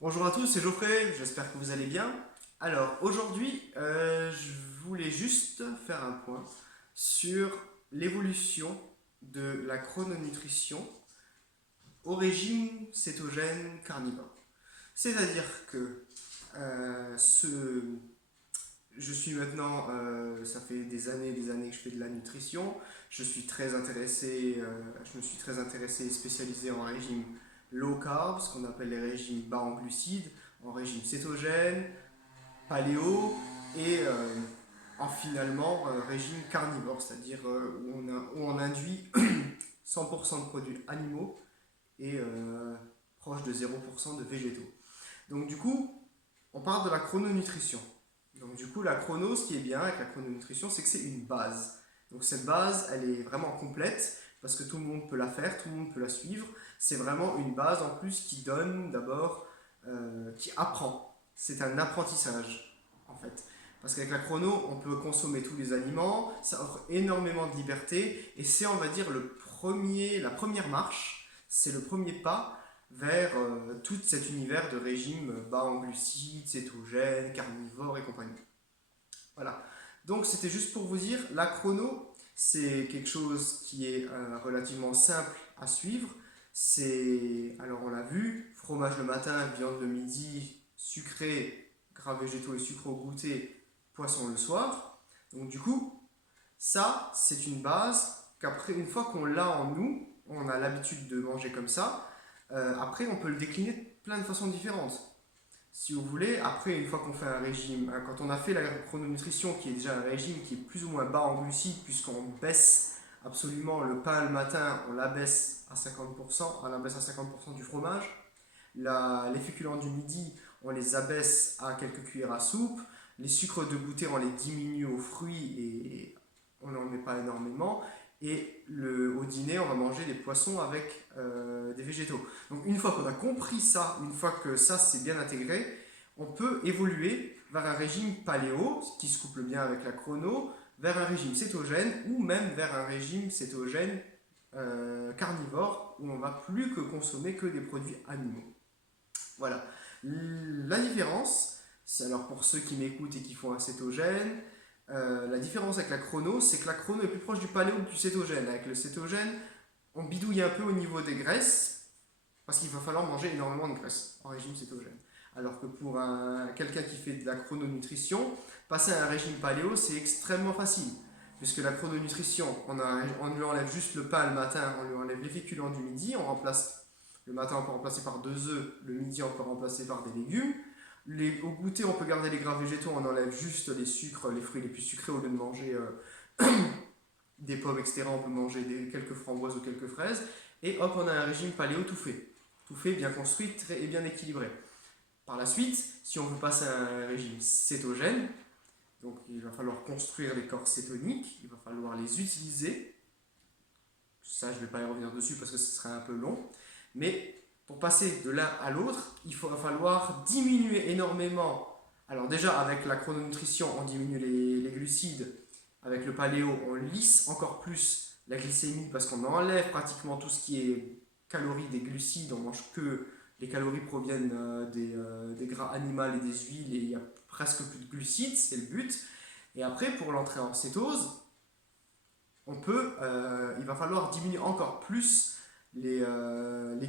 Bonjour à tous, c'est Geoffrey, j'espère que vous allez bien. Alors aujourd'hui, je voulais juste faire un point sur l'évolution de la chrononutrition au régime cétogène carnivore. C'est-à-dire que je suis maintenant, ça fait des années que je fais de la nutrition. Je me suis très intéressé et spécialisé en régime low carb, ce qu'on appelle les régimes bas en glucides, en régime cétogène, paléo et en finalement régime carnivore, c'est-à-dire où on induit 100% de produits animaux et proche de 0% de végétaux. Donc du coup, on parle de la chrononutrition. Donc du coup, la chrono, ce qui est bien avec la chrononutrition, c'est que c'est une base. Donc cette base, elle est vraiment complète parce que tout le monde peut la faire, tout le monde peut la suivre. C'est vraiment une base en plus qui donne d'abord, qui apprend. C'est un apprentissage en fait. Parce qu'avec la chrono, on peut consommer tous les aliments, ça offre énormément de liberté et c'est, on va dire, la première marche, c'est le premier pas vers tout cet univers de régime bas en glucides, cétogène, carnivore et compagnie. Voilà. Donc c'était juste pour vous dire, la chrono, c'est quelque chose qui est relativement simple à suivre. Alors on l'a vu, fromage le matin, viande le midi, sucré, gras végétaux et sucre au goûter, poisson le soir. Donc du coup, ça, c'est une base qu'après, une fois qu'on l'a en nous, on a l'habitude de manger comme ça, après, on peut le décliner de plein de façons différentes. Si vous voulez, après, une fois qu'on fait un régime, quand on a fait la chrononutrition, qui est déjà un régime qui est plus ou moins bas en glucides, puisqu'on baisse absolument le pain le matin, on l'abaisse à 50%, on abaisse à 50% du fromage. Les féculents du midi, on les abaisse à quelques cuillères à soupe. Les sucres de goûter, on les diminue aux fruits et on n'en met pas énormément. Et au dîner, on va manger des poissons avec des végétaux. Donc une fois qu'on a compris ça, une fois que ça c'est bien intégré, on peut évoluer vers un régime paléo, qui se couple bien avec la chrono, vers un régime cétogène ou même vers un régime cétogène carnivore où on va plus que consommer que des produits animaux. Voilà. La différence, c'est alors pour ceux qui m'écoutent et qui font un cétogène, la différence avec la chrono, c'est que la chrono est plus proche du paléo que du cétogène. Avec le cétogène, on bidouille un peu au niveau des graisses, parce qu'il va falloir manger énormément de graisse en régime cétogène. Alors que pour quelqu'un qui fait de la chrononutrition, passer à un régime paléo, c'est extrêmement facile. Puisque la chrononutrition, on lui enlève juste le pain le matin, on lui enlève les féculents du midi, on remplace le matin, on peut remplacer par 2 œufs, le midi, on peut remplacer par des légumes. Au goûter, on peut garder les gras végétaux, on enlève juste les sucres, les fruits les plus sucrés au lieu de manger des pommes, etc. On peut manger quelques framboises ou quelques fraises. Et hop, on a un régime paléo tout fait. Tout fait, bien construit et bien équilibré. Par la suite, si on veut passer à un régime cétogène, donc il va falloir construire les corps cétoniques, il va falloir les utiliser. Ça, je ne vais pas y revenir dessus parce que ce serait un peu long. Mais pour passer de l'un à l'autre, va falloir diminuer énormément. Alors déjà, avec la chrononutrition, on diminue les glucides. Avec le paléo, on lisse encore plus la glycémie parce qu'on enlève pratiquement tout ce qui est calories des glucides. On mange que les calories proviennent des gras animaux et des huiles et il y a presque plus de glucides, c'est le but. Et après, pour l'entrée en cétose, il va falloir diminuer encore plus les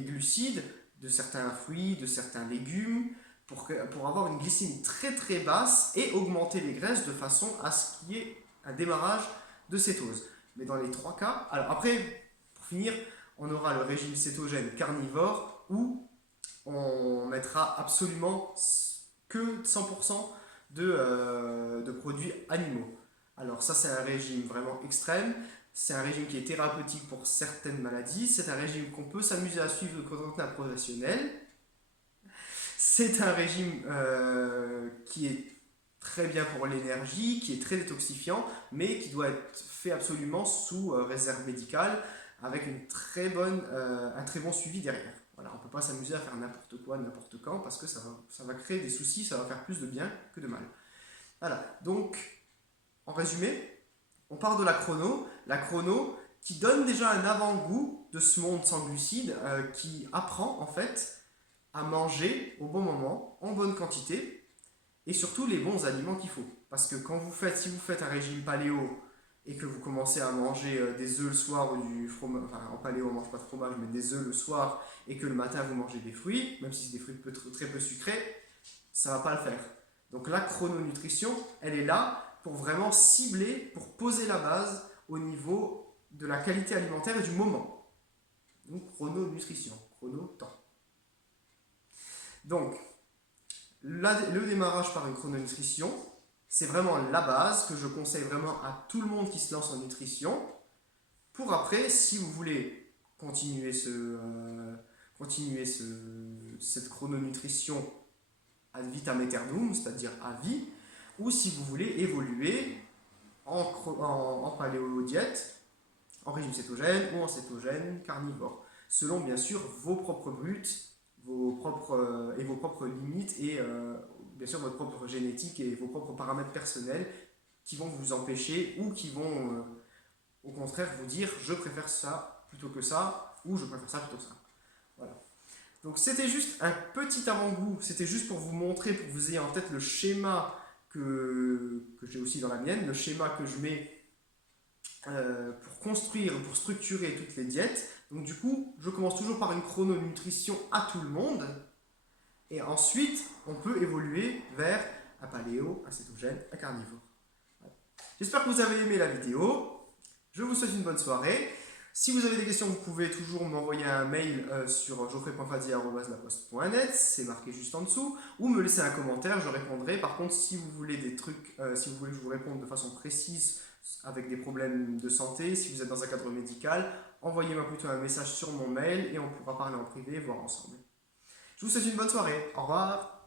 glucides de certains fruits, de certains légumes, pour avoir une glycémie très très basse et augmenter les graisses de façon à ce qu'il y ait un démarrage de cétose. Mais dans les trois cas, alors après, pour finir, on aura le régime cétogène carnivore où on mettra absolument que 100% de produits animaux. Alors ça, c'est un régime vraiment extrême. C'est un régime qui est thérapeutique pour certaines maladies. C'est un régime qu'on peut s'amuser à suivre quand on est un professionnel. C'est un régime qui est très bien pour l'énergie, qui est très détoxifiant, mais qui doit être fait absolument sous réserve médicale, avec un très bon suivi derrière. Voilà, on ne peut pas s'amuser à faire n'importe quoi, n'importe quand, parce que ça va créer des soucis, ça va faire plus de bien que de mal. Voilà, donc en résumé, on part de la chrono qui donne déjà un avant-goût de ce monde sans glucides, qui apprend en fait à manger au bon moment, en bonne quantité, et surtout les bons aliments qu'il faut. Parce que si vous faites un régime paléo et que vous commencez à manger des œufs le soir ou du fromage, enfin en paléo on mange pas de fromage, mais des œufs le soir, et que le matin vous mangez des fruits, même si c'est des fruits très peu sucrés, ça va pas le faire. Donc la chrononutrition, elle est là pour vraiment cibler, pour poser la base au niveau de la qualité alimentaire et du moment. Donc chrononutrition, chrono-temps. Donc, le démarrage par une chrononutrition, c'est vraiment la base que je conseille vraiment à tout le monde qui se lance en nutrition. Pour après, si vous voulez continuer cette chrononutrition ad vitam aeternum, c'est-à-dire à vie, ou si vous voulez évoluer en paléodiète, en régime cétogène ou en cétogène carnivore, selon bien sûr vos propres buts, vos propres limites et bien sûr votre propre génétique et vos propres paramètres personnels qui vont vous empêcher ou qui vont au contraire vous dire je préfère ça plutôt que ça ou je préfère ça plutôt que ça. Voilà. Donc c'était juste un petit avant-goût, c'était juste pour vous montrer, pour que vous ayez en tête le schéma que j'ai aussi dans la mienne, le schéma que je mets pour construire, pour structurer toutes les diètes. Donc du coup, je commence toujours par une chrononutrition à tout le monde. Et ensuite, on peut évoluer vers un paléo, un cétogène, un carnivore. Voilà. J'espère que vous avez aimé la vidéo. Je vous souhaite une bonne soirée. Si vous avez des questions, vous pouvez toujours m'envoyer un mail sur geoffrey.fadi@laposte.net, c'est marqué juste en dessous, ou me laisser un commentaire, je répondrai. Par contre, si vous voulez des trucs, si vous voulez que je vous réponde de façon précise avec des problèmes de santé, si vous êtes dans un cadre médical, envoyez-moi plutôt un message sur mon mail et on pourra parler en privé et voir ensemble. Je vous souhaite une bonne soirée. Au revoir.